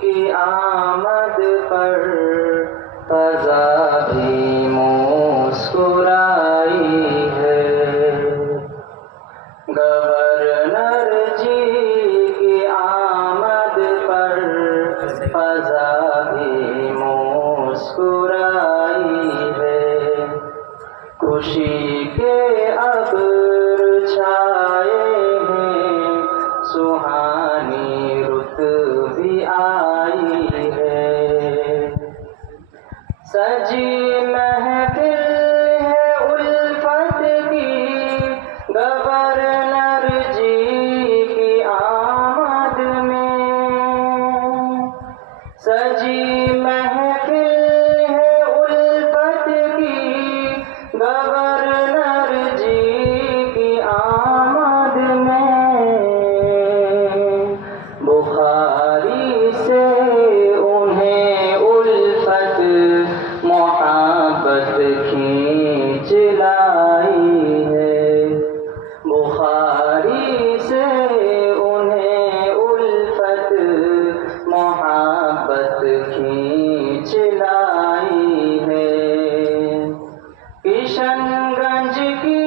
کی آمد پر فضا بھی مسکرائی ہے، گورنر جی کی آمد پر فضا بھی مسکرائی ہے، خوشی کے ابر چھائے ہیں، سہانی رت بھی آئی ہے، سجی محفل ہے الفت کی، گورنر جی کی آمد میں، سجی محفل ہے الفت کی، گورنر جی کی آمد میں، بخاری سے انہیں الفت محبت کھینچ لائی ہے، بخاری سے انہیں الفت محبت کھینچ لائی ہے، کشن گنج کی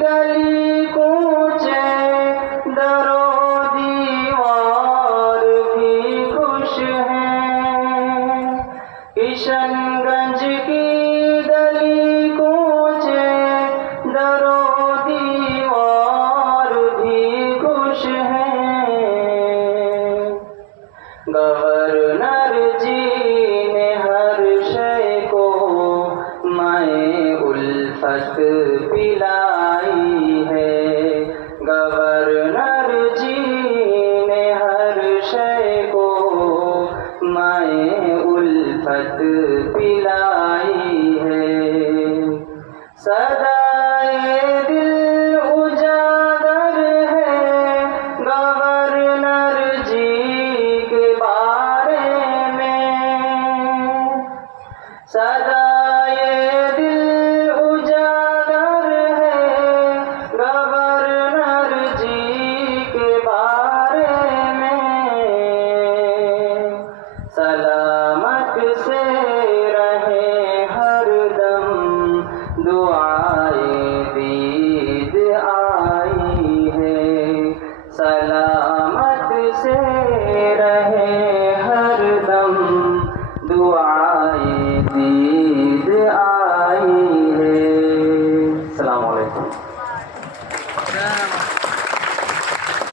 گلی کوچے در و دیوار بھی خوش ہیں، کشن گنج کی گلی کوچے در و دیوار بھی خوش ہیں، گورنر جی نے ہر شے کو مائے الفت پلائی ہے، گورنر جی نے ہر شے کو مائے الفت پلائی ہے، صدائے دل اجاگر ہے گورنر جی کے بارے میں، صدائے دل اجاگر ہے گورنر جی کے بارے میں، سلامت سے رہے ہر دم، دعائے دید آئی ہے، سلامت سے رہے